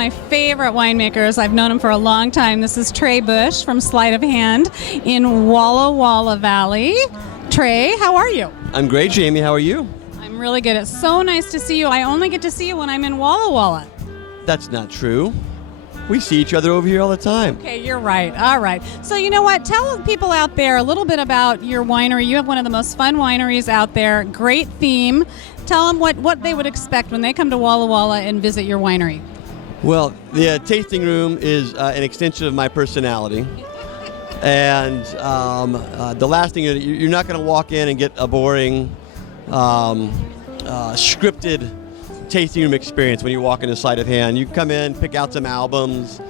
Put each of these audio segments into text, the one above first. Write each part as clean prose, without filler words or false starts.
my favorite winemakers. I've known him for a long time. This is Trey Busch from Sleight of Hand in Walla Walla Valley. Trey, how are you? I'm great, Jamie. How are you? I'm really good. It's so nice to see you. I only get to see you when I'm in Walla Walla. That's not true. We see each other over here all the time. Okay, you're right. All right. So you know what? Tell people out there a little bit about your winery. You have one of the most fun wineries out there. Great theme. Tell them what they would expect when they come to Walla Walla and visit your winery. Well, the tasting room is an extension of my personality. And the last thing, you're not going to walk in and get a boring, scripted tasting room experience when you walk into Sleight of Hand. You come in, pick out some albums,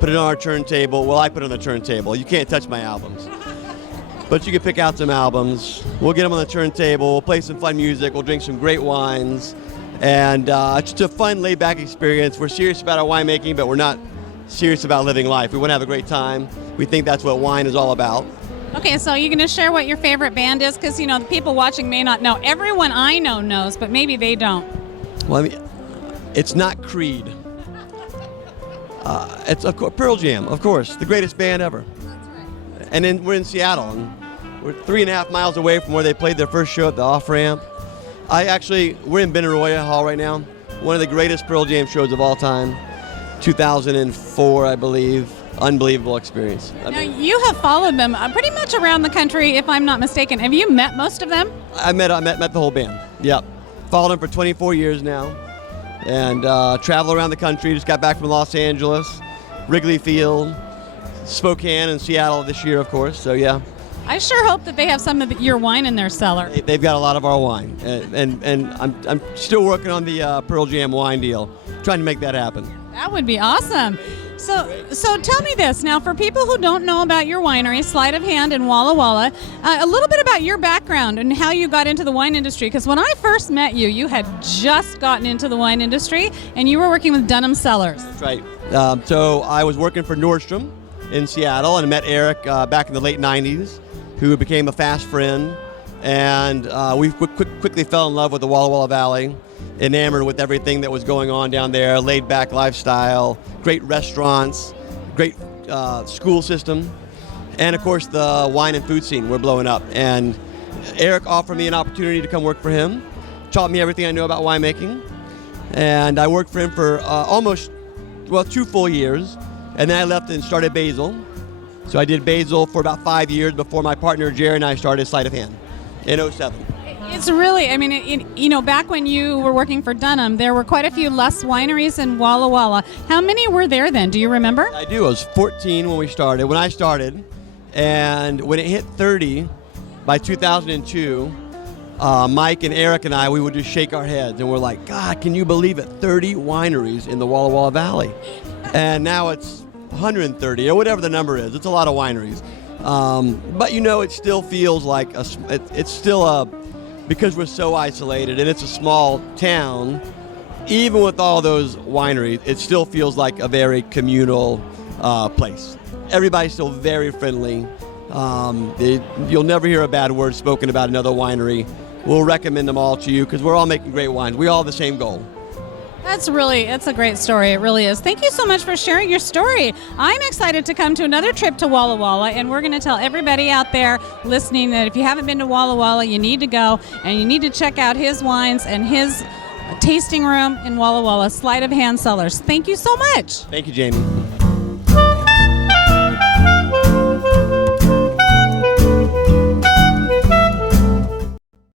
put it on our turntable. Well, I put it on the turntable. You can't touch my albums. But you can pick out some albums. We'll get them on the turntable. We'll play some fun music. We'll drink some great wines. And it's just a fun, laid-back experience. We're serious about our winemaking, but we're not serious about living life. We want to have a great time. We think that's what wine is all about. Okay, so you're going to share what your favorite band is? Because, you know, the people watching may not know. Everyone I know knows, but maybe they don't. Well, I mean, it's not Creed. It's Pearl Jam, of course, the greatest band ever. That's right. And then we're in Seattle, and we're 3.5 miles away from where they played their first show at the off-ramp. We're in Benaroya Hall right now, one of the greatest Pearl Jam shows of all time, 2004, I believe. Unbelievable experience. Now, you have followed them pretty much around the country, if I'm not mistaken. Have you met most of them? I met the whole band, yep. Followed them for 24 years now, and travel around the country. Just got back from Los Angeles, Wrigley Field, Spokane, and Seattle this year, of course. So yeah. I sure hope that they have some of your wine in their cellar. They've got a lot of our wine, and I'm still working on the Pearl Jam wine deal, trying to make that happen. That would be awesome. So tell me this now, for people who don't know about your winery, Sleight of Hand in Walla Walla, a little bit about your background and how you got into the wine industry. Because when I first met you, you had just gotten into the wine industry, and you were working with Dunham Cellars. That's right. So I was working for Nordstrom in Seattle, and I met Eric back in the late 90s, who became a fast friend, and we quickly fell in love with the Walla Walla Valley, enamored with everything that was going on down there, laid-back lifestyle, great restaurants, great school system, and of course the wine and food scene. We're blowing up. And Eric offered me an opportunity to come work for him, taught me everything I know about winemaking, and I worked for him for 2 full years, and then I left and started Basil. So I did Basil for about 5 years before my partner Jerry and I started Sleight of Hand in 2007. It's really, I mean, you know, back when you were working for Dunham, there were quite a few less wineries in Walla Walla. How many were there then? Do you remember? I do. I was 14 when I started, and when it hit 30 by 2002, Mike and Eric and I, we would just shake our heads, and we're like, God, can you believe it? 30 wineries in the Walla Walla Valley. And now it's 130, or whatever the number is. It's a lot of wineries. But, you know, it still feels like it's still because we're so isolated and it's a small town, even with all those wineries, it still feels like a very communal place. Everybody's still very friendly. You'll never hear a bad word spoken about another winery. We'll recommend them all to you because we're all making great wines. We all have the same goal. It's a great story. It really is. Thank you so much for sharing your story. I'm excited to come to another trip to Walla Walla, and we're going to tell everybody out there listening that if you haven't been to Walla Walla, you need to go, and you need to check out his wines and his tasting room in Walla Walla, Sleight of Hand Cellars. Thank you so much. Thank you, Jamie.